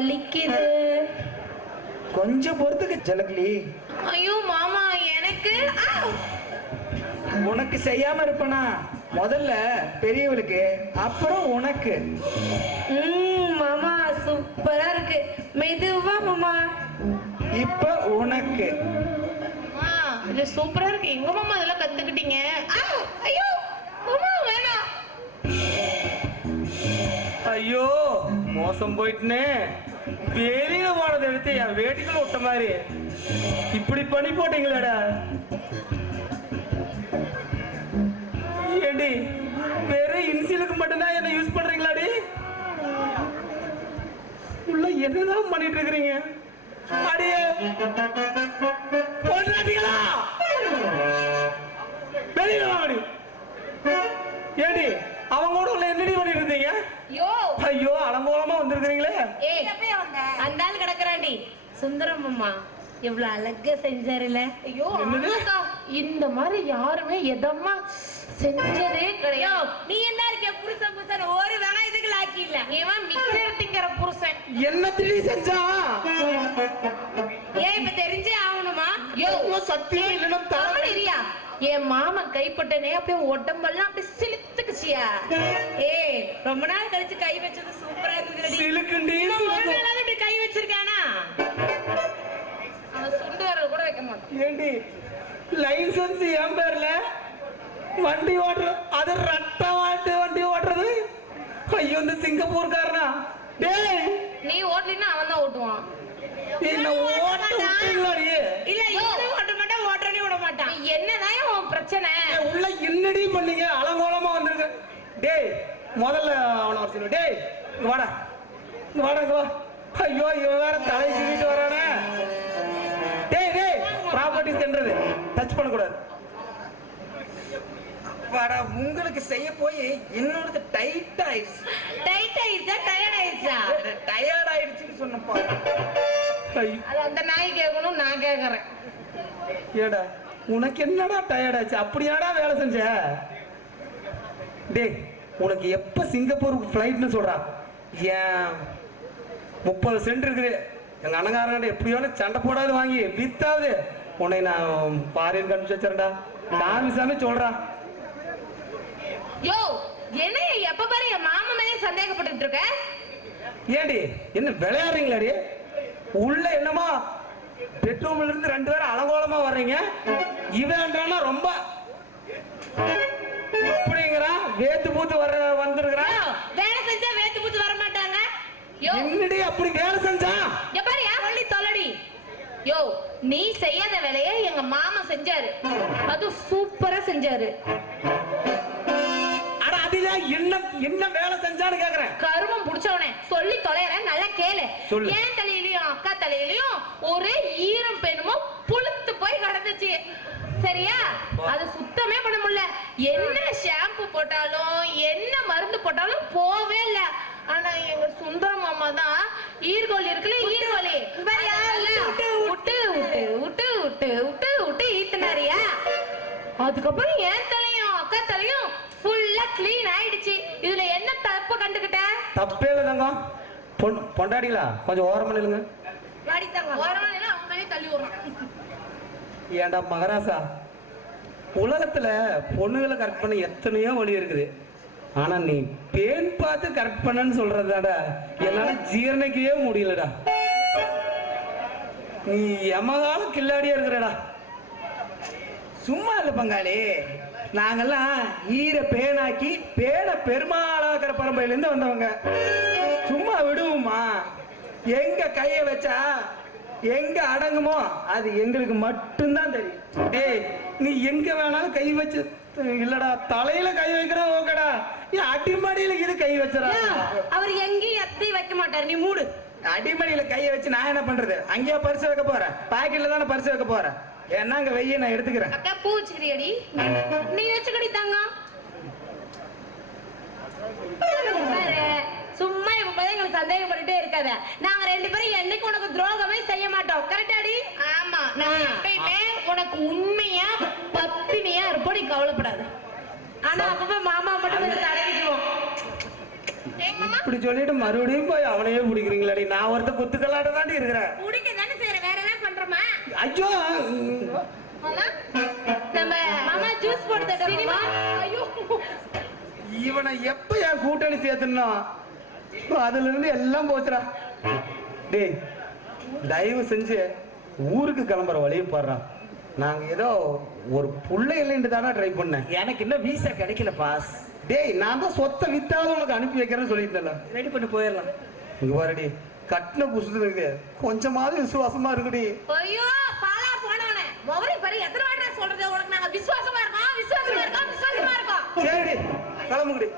வலிக்குது. கொஞ்சம் பொறுத்துக்கு ஜலக்லி ஐயோ மாமா எனக்கு? ஆ! உனக்கு செய்யாம இருப்பனா? முதல்ல பெரியவளுக்கு அப்புறம் உனக்கு. ம் மாமா சூப்பரா இருக்கு. மெதுவா மாமா. இப்ப உனக்கு. ஆ, இது சூப்பரா இருக்கு. எங்க மாமா இதெல்லாம் கத்துக்கிட்டீங்க? ஆ, ஐயோ மாமா வேணாம் ஐயோ மோசம் போயிட்டுனே. வெளியில போனதை எடுத்து என் வேட்டிக்குள்ள விட்ட மாதிரி. இப்படி பண்ணி போட்டீங்களேடா. ஏண்டி வெறும் இன்சிலுக்கு மட்டும்தான் என்ன யூஸ் பண்றீங்களாடி? உள்ள என்னதான் பண்ணிட்டு இருக்கிறீங்க? அடியே பொண்டாட்டிகளா! சுந்தரம் மாமா எவ்வளவு அழகா செஞ்சாருல? ஐயோ? ஆமாக்கா. இந்த மாதிரி யாருமே எதமா செஞ்சதே கிடையாது. நீ என்ன இருக்க புருஷன் புருஷன் ஒரு வெங்காயத்துக்கு லாக்கி இல்ல. இவன் மிக்சர் திங்கிற புருஷன்? என்ன திடீ செஞ்சா? ஏன் இப்ப தெரிஞ்சே ஆகணுமா? சத்தியம் இல்லைன்னா தமிழ் இரியா என் மாமன் கைப்பட்டனே அப்படியே உடம்பெல்லாம் அப்படியே சிலுத்துக்குச்சியா ஏய் ரொம்ப நாள் கழிச்சு கை வச்சது சூப்பரா இருந்தது சிலுக்குண்டி கை வச்சிருக்கானா? சுண்டு வரல் கூட வைக்க மாட்டான் ஏண்டி லைசன்ஸ் என் பேர்ல வண்டி ஓட்டுற அது ரட்ட வாட்டு வண்டி ஓட்டுறது? ஐயோ இந்த சிங்கப்பூர்காரனா? டேய்! நீ ஓட்டலின்னா அவன் தான் ஓட்டுவான் என்ன ஓட்ட விட்டீங்களாடி இல்ல இவனும் ஓட்ட மாட்டான் ஓட்டனே விட மாட்டான். என்னதான் உன் பிரச்சனை? உள்ள என்னடி பண்ணீங்க? அலங்கோலமா வந்திருக்கு. டேய் முதல்ல அவனை வர சொல்லு. டேய் இங்க வாடா. இங்க வாடா வா. ஐயோ இவன் வேற தலை சீவிட்டு வரானே. டேய் டேய் ப்ராப்பர்ட்டி சென்றது. டச் பண்ணக்கூடாது. வாடா உங்களுக்கு செய்ய போய் என்னோடது டைட் ஆயிடுச்சு. டைட் ஆயிடுச்சா டயர்ட் ஆயிடுச்சா? டயர்ட் ஆயிடுச்சுன்னு சொன்னப்பா. ஐயோ. அது அந்த நாய் கேட்கணும் நான் கேட்கறேன். ஏடா உனக்கு என்னடா டயர்ட் ஆச்சு? அப்படியாடா வேலை செஞ்ச? டேய் உனக்கு எப்ப சிங்கப்பூருக்கு ஃப்ளைட்னு சொல்றான்? ஏன் முப்பது சென்ட் இருக்குது. எங்க அண்ணங்காரங்கிட்ட எப்படியோன்னு சண்டை போடாது வாங்கி வித்தாவது. உன்னை நான் ஃபாரின் கணிச்சு வச்சிருந்தா சாமி சாமி சொல்றான் யோ என்ன எப்ப பாரு என் மாமா மேலே சந்தேகப்பட்டுட்டு இருக்க? ஏண்டி என்ன விளையாடுறீங்களாடி? உள்ள என்னமோ பெட்ரூம்ல இருந்து ரெண்டு பேரும் அலங்கோலமா வர்றீங்க. இவன்டானா ரொம்ப இப்படிங்கிறான் வேத்து பூத்து வர வந்திருக்கிறான் வேலை செஞ்சா வேத்து பூத்து வர மாட்டாங்க. என்னடி அப்படி வேலை செஞ்சான் இங்க பாரு யா சொல்லி தொலடி யோ நீ செய்யாத வேலையை எங்க மாமா செஞ்சாரு. அது சூப்பரா செஞ்சாரு. என்ன என்ன வேலை செஞ்சான்னு கேக்குறேன். கருமம் புடிச்சவனே சொல்லி தொலைறேன் நல்லா கேளு. என் தலையிலயும் அக்கா தலையிலயும் ஒரே ஈரம் பெண்ணுமோ புளுத்து போய் கிடந்துச்சு. சரியா? அது சுத்தமே பண்ண முடியல. என்ன ஷாம்பு போட்டாலும் என்ன மருந்து போட்டாலும் போவே இல்ல. ஆனா எங்க சுந்தர மாமா தான் ஈர்கோலி இருக்குல்ல ஈர்கோலி. அதுக்கப்புறம் என் தலையும் அக்கா தலையும் ஃபுல்லா க்ளீன் ஆயிடுச்சு. இதுல என்ன தப்பு கண்டுகிட்ட? தப்பே இல்லை தங்கம். பொன் பொண்டாடிங்களா கொஞ்சம் ஓரமா நில்லுங்க. ஓரமா நின்னு அவங்களே தள்ளி விடுறான் ஏன்டா மகராசா? உலகத்துல பொண்ணுகளை கரெக்ட் பண்ண எத்தனையோ வழி இருக்குது. ஆனா நீ பேன் பார்த்து கரெக்ட் பண்ணன்னு சொல்றதாடா என்னால ஜீரணிக்கவே முடியலடா. நீ எமகால கில்லாடியா இருக்கிறடா. சும்மா இல்ல பங்காளி. நாங்கெல்லாம் ஈர பேனாக்கி பேனை பெருமாளாக்கிற பரம்பரையில இருந்து வந்தவங்க. சும்மா விடுவோமா எங்க கைய வச்சா எங்க அடங்குமோ அது எங்களுக்கு மட்டும்தான் தெரியும். டேய் நீ எங்க வேணாலும் கை வச்சு இல்லடா தலையில கை வைக்கிற ஓகேடா. அடிமடியில இது கை வச்சடா அவர் எங்கேயும் எத்தையும் வைக்க மாட்டார் நீ மூடு. அடிமடியில கைய வச்சு நான் என்ன பண்றது? அங்கேயா பரிசு வைக்க போறேன். பாக்கெட்ல தானே பரிசு வைக்க போறேன். ஏன்னா அங்க வெய்ய நான் எடுத்துக்கிறேன். அக்கா பூ வச்சுக்கிறியடி. நீ வச்சுக்கடி தாங்க சும்மா இப்ப பார்த்தா எங்களுக்கு சந்தேகப்பட்டுட்டே இருக்காத. நாங்க ரெண்டு பேரும் என்னைக்கு உனக்கு துரோகமே செய்ய மாட்டோம். கரெக்டாடி ஆமா நான் எப்பயுமே உனக்கு உண்மையா பத்தினியா இருப்போம் நீ கவலைப்படாத. ஆனா அப்பப்ப மாமா மட்டும் கொஞ்சம் மாமா. இப்படி சொல்லிட்டு மறுபடியும் போய் அவனையே பிடிக்கிறீங்களாடி. நான் ஒருத்த குத்துக்கலாட்ட தாண்டி இருக்கிறேன். குடிக்க தானே செய்யற வேற என்ன பண்றோமா? ஐயோ. மாமா நம்ம மாமா ஜூஸ் போட்டு தரமா ஐயோ. இவனை எப்ப என் கூட்டணி சேர்த்துனா? அதுல இருந்து எல்லாம் போச்சுடா. டேய் தயவு செஞ்சு ஊருக்கு கிளம்புற வழியை பாடுறான் நாங்க ஏதோ ஒரு புள்ள இல்லைன்னு தானே ட்ரை பண்ணேன். எனக்கு இன்னும் வீசா கிடைக்கல பாஸ் டேய் நான் தான் சொத்தை வித்தாவது உனக்கு அனுப்பி வைக்கிறேன்னு சொல்லிட்டேன்ல. ரெடி பண்ணி போயிடலாம். இங்க பாருடி கட்டின புசுல இருக்கு. கொஞ்சமாவது விசுவாசமா இருக்குடி. ஐயோ. போனவனே மொபைல் பாரு எத்தனை வாட்டி நான் சொல்றது? உனக்கு நாங்க விசுவாசமா இருக்கோம் விசுவாசமா இருக்கோம் விசுவாசமா இருக்கோம். சரிடி கிளம்புங்கடி.